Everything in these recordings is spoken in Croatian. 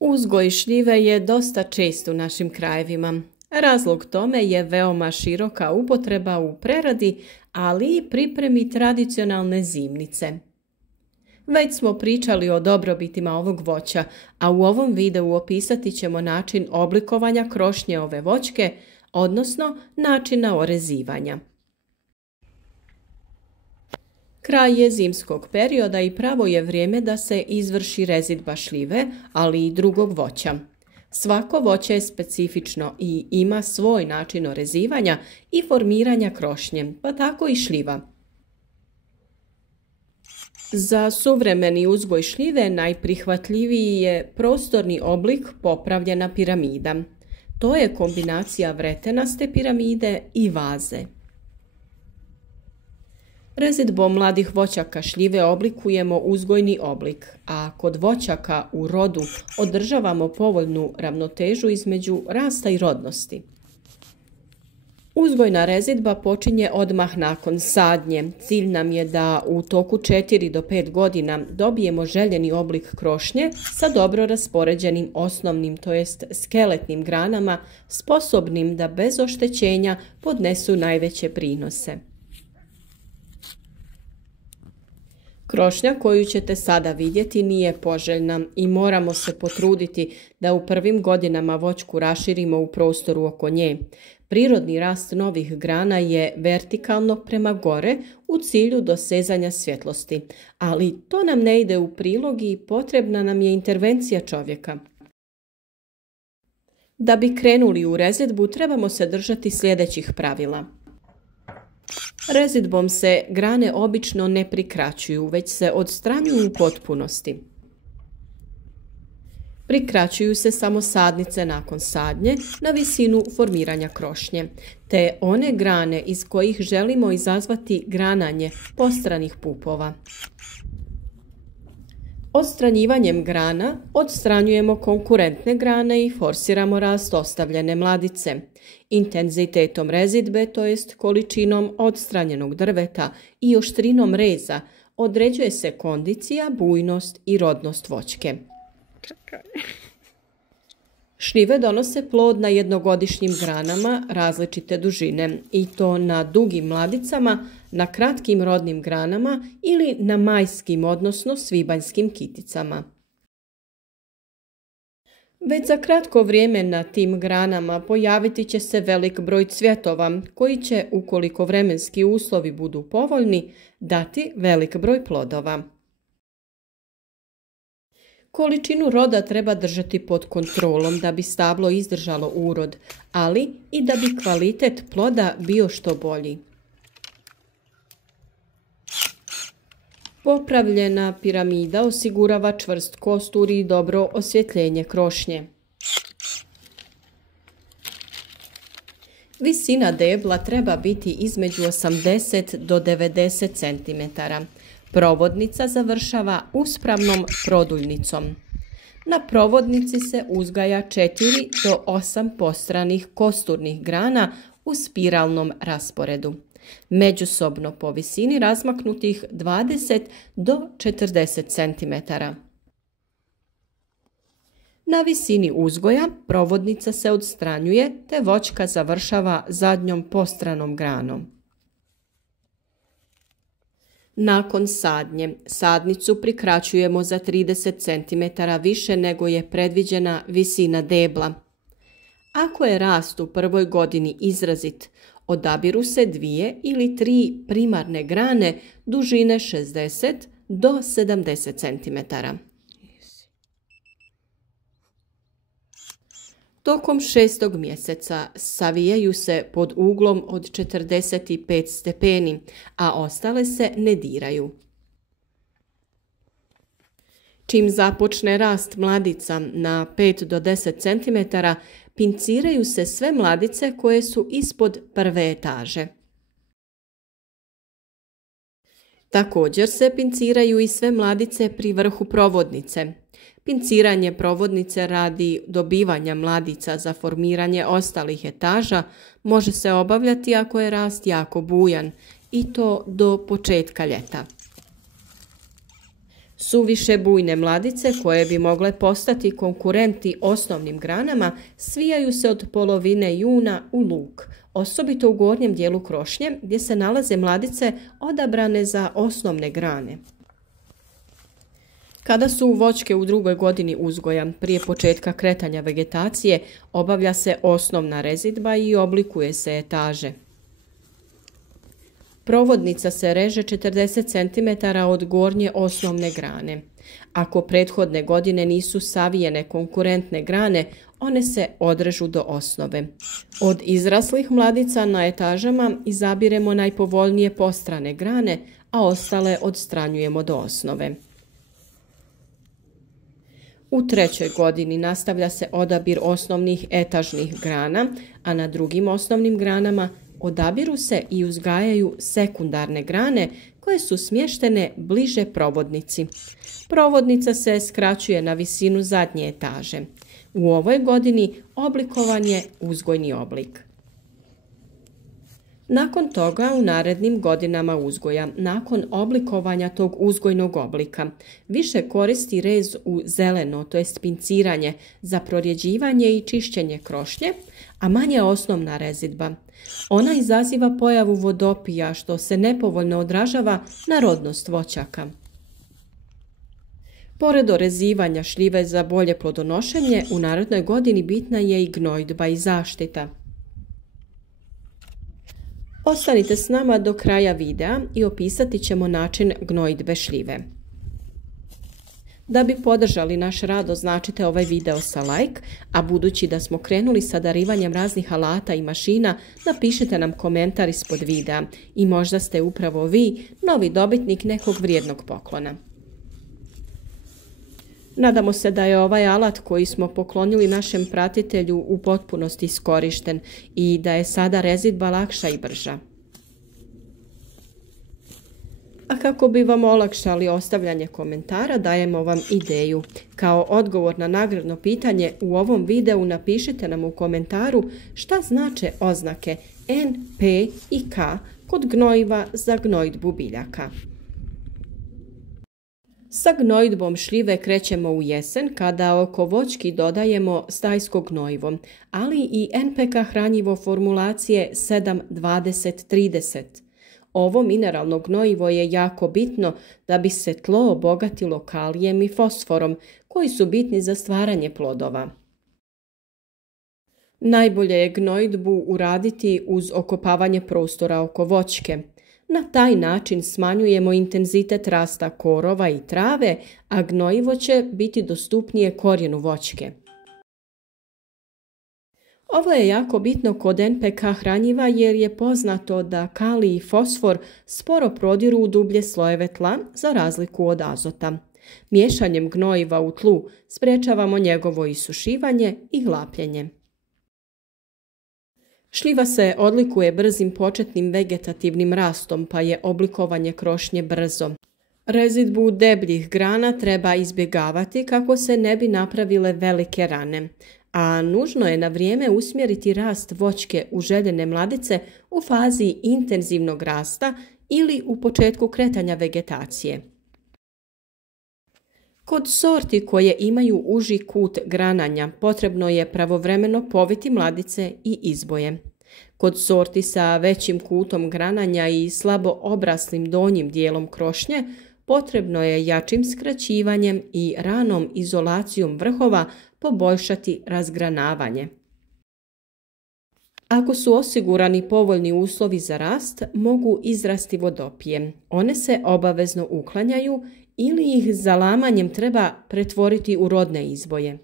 Uzgoj šljive je dosta čest u našim krajevima. Razlog tome je veoma široka upotreba u preradi, ali i pripremi tradicionalne zimnice. Već smo pričali o dobrobitima ovog voća, a u ovom videu opisati ćemo način oblikovanja krošnje ove voćke, odnosno načina orezivanja. Kraj je zimskog perioda i pravo je vrijeme da se izvrši rezidba šljive, ali i drugog voća. Svako voće je specifično i ima svoj način orezivanja i formiranja krošnje, pa tako i šljiva. Za suvremeni uzgoj šljive najprihvatljiviji je prostorni oblik popravljena piramida. To je kombinacija vretenaste piramide i vaze. Rezidbom mladih voćaka šljive oblikujemo uzgojni oblik, a kod voćaka u rodu održavamo povoljnu ravnotežu između rasta i rodnosti. Uzgojna rezidba počinje odmah nakon sadnje. Cilj nam je da u toku 4 do 5 godina dobijemo željeni oblik krošnje sa dobro raspoređenim osnovnim, to jest skeletnim granama, sposobnim da bez oštećenja podnesu najveće prinose. Krošnja koju ćete sada vidjeti nije poželjna i moramo se potruditi da u prvim godinama voćku raširimo u prostoru oko nje. Prirodni rast novih grana je vertikalno prema gore u cilju dosezanja svjetlosti, ali to nam ne ide u prilog i potrebna nam je intervencija čovjeka. Da bi krenuli u rezidbu trebamo se držati sljedećih pravila. Rezidbom se grane obično ne prikraćuju, već se odstranjuju u potpunosti. Prikraćuju se samo sadnice nakon sadnje na visinu formiranja krošnje, te one grane iz kojih želimo izazvati grananje postranih pupova. Odstranjivanjem grana odstranjujemo konkurentne grane i forsiramo rast ostavljene mladice. Intenzitetom rezidbe, to jest količinom odstranjenog drveta i oštrinom reza, određuje se kondicija, bujnost i rodnost voćke. Šljive donose plod na jednogodišnjim granama različite dužine i to na dugim mladicama, na kratkim rodnim granama ili na majskim, odnosno svibanjskim kiticama. Već za kratko vrijeme na tim granama pojaviti će se velik broj cvjetova koji će, ukoliko vremenski uslovi budu povoljni, dati velik broj plodova. Količinu roda treba držati pod kontrolom da bi stablo izdržalo urod, ali i da bi kvalitet ploda bio što bolji. Popravljena piramida osigurava čvrst kostur i dobro osvjetljenje krošnje. Visina debla treba biti između 80 do 90 cm. Provodnica završava uspravnom produljnicom. Na provodnici se uzgaja 4 do 8 postranih kosturnih grana u spiralnom rasporedu, međusobno po visini razmaknutih 20 do 40 cm. Na visini uzgoja provodnica se odstranjuje te voćka završava zadnjom postranom granom. Nakon sadnje, sadnicu prikraćujemo za 30 cm više nego je predviđena visina debla. Ako je rast u prvoj godini izrazit, odabiru se 2 ili 3 primarne grane dužine 60 do 70 cm. Tokom 6. mjeseca savijaju se pod uglom od 45 stepeni, a ostale se ne diraju. Čim započne rast mladica na 5 do 10 cm, pinciraju se sve mladice koje su ispod prve etaže. Također se pinciraju i sve mladice pri vrhu provodnice. Pinciranje provodnice radi dobivanja mladica za formiranje ostalih etaža može se obavljati ako je rast jako bujan i to do početka ljeta. Suviše bujne mladice koje bi mogle postati konkurenti osnovnim granama svijaju se od polovine juna u luk, osobito u gornjem dijelu krošnje gdje se nalaze mladice odabrane za osnovne grane. Kada su voćke u drugoj godini uzgoja, prije početka kretanja vegetacije, obavlja se osnovna rezidba i oblikuje se etaže. Provodnica se reže 40 cm od gornje osnovne grane. Ako prethodne godine nisu savijene konkurentne grane, one se odrežu do osnove. Od izraslih mladica na etažama izabiremo najpovoljnije postrane grane, a ostale odstranjujemo do osnove. U trećoj godini nastavlja se odabir osnovnih etažnih grana, a na drugim osnovnim granama odabiru se i uzgajaju sekundarne grane koje su smještene bliže provodnici. Provodnica se skraćuje na visinu zadnje etaže. U ovoj godini oblikovan je uzgojni oblik. Nakon toga, u narednim godinama uzgoja, nakon oblikovanja tog uzgojnog oblika, više koristi rez u zeleno, to jest pinciranje, za prorjeđivanje i čišćenje krošnje, a manje osnovna rezidba. Ona izaziva pojavu vodopija, što se nepovoljno odražava na rodnost voćaka. Pored orezivanja šljive za bolje plodonošenje, u narednoj godini bitna je i gnojidba i zaštita. Ostanite s nama do kraja videa i opisati ćemo način gnojidbe šljive. Da bi podržali naš rad, označite ovaj video sa like, a budući da smo krenuli sa darivanjem raznih alata i mašina, napišite nam komentar ispod videa i možda ste upravo vi novi dobitnik nekog vrijednog poklona. Nadamo se da je ovaj alat koji smo poklonili našem pratitelju u potpunosti iskorišten i da je sada rezidba lakša i brža. A kako bi vam olakšali ostavljanje komentara, dajemo vam ideju. Kao odgovor na nagradno pitanje u ovom videu napišite nam u komentaru šta znače oznake N, P i K kod gnojiva za gnojidbu biljaka. Sa gnojidbom šljive krećemo u jesen kada oko voćki dodajemo stajsko gnojivo, ali i NPK hranjivo formulacije 7-20-30. Ovo mineralno gnojivo je jako bitno da bi se tlo obogatilo kalijem i fosforom, koji su bitni za stvaranje plodova. Najbolje je gnojidbu uraditi uz okopavanje prostora oko voćke. Na taj način smanjujemo intenzitet rasta korova i trave, a gnojivo će biti dostupnije korijenu voćke. Ovo je jako bitno kod NPK hranjiva jer je poznato da kalij i fosfor sporo prodiru u dublje slojeve tla za razliku od azota. Miješanjem gnojiva u tlu sprječavamo njegovo isušivanje i glapljenje. Šljiva se odlikuje brzim početnim vegetativnim rastom, pa je oblikovanje krošnje brzo. Rezidbu debljih grana treba izbjegavati kako se ne bi napravile velike rane, a nužno je na vrijeme usmjeriti rast voćke u željene mladice u fazi intenzivnog rasta ili u početku kretanja vegetacije. Kod sorti koje imaju uži kut grananja potrebno je pravovremeno poviti mladice i izboje. Kod sorti sa većim kutom grananja i slabo obraslim donjim dijelom krošnje potrebno je jačim skraćivanjem i ranom izolacijom vrhova poboljšati razgranavanje. Ako su osigurani povoljni uslovi za rast, mogu izrasti vodopije. One se obavezno uklanjaju ili ih zalamanjem treba pretvoriti u rodne izboje.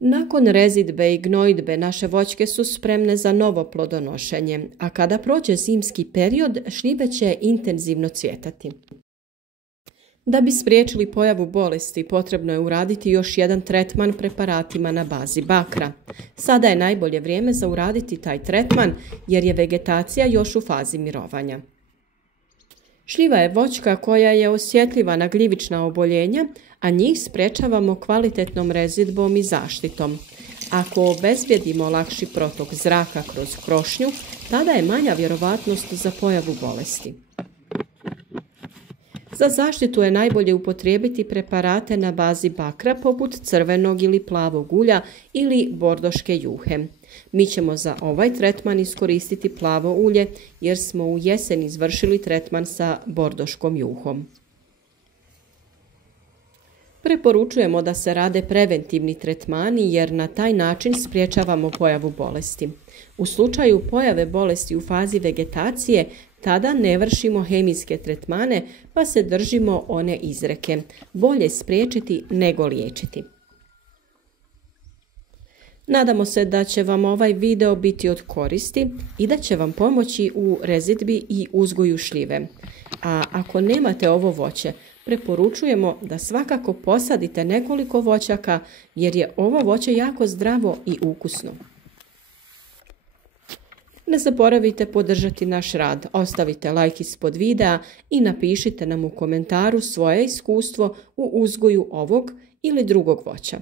Nakon rezidbe i gnojidbe naše voćke su spremne za novo plodonošenje, a kada prođe zimski period, šljive će intenzivno cvjetati. Da bi spriječili pojavu bolesti, potrebno je uraditi još jedan tretman preparatima na bazi bakra. Sada je najbolje vrijeme za uraditi taj tretman jer je vegetacija još u fazi mirovanja. Šljiva je voćka koja je osjetljiva na gljivična oboljenja, a njih sprečavamo kvalitetnom rezidbom i zaštitom. Ako obezbijedimo lakši protok zraka kroz krošnju, tada je manja vjerovatnost za pojavu bolesti. Za zaštitu je najbolje upotrijebiti preparate na bazi bakra poput crvenog ili plavog ulja ili bordoške juhe. Mi ćemo za ovaj tretman iskoristiti plavo ulje jer smo u jesen izvršili tretman sa bordoškom juhom. Preporučujemo da se rade preventivni tretmani jer na taj način sprječavamo pojavu bolesti. U slučaju pojave bolesti u fazi vegetacije, tada ne vršimo hemijske tretmane pa se držimo one izreke: bolje spriječiti nego liječiti. Nadamo se da će vam ovaj video biti od koristi i da će vam pomoći u rezidbi i uzgoju šljive. A ako nemate ovo voće, preporučujemo da svakako posadite nekoliko voćaka jer je ovo voće jako zdravo i ukusno. Ne zaboravite podržati naš rad, ostavite like ispod videa i napišite nam u komentaru svoje iskustvo u uzgoju ovog ili drugog voća.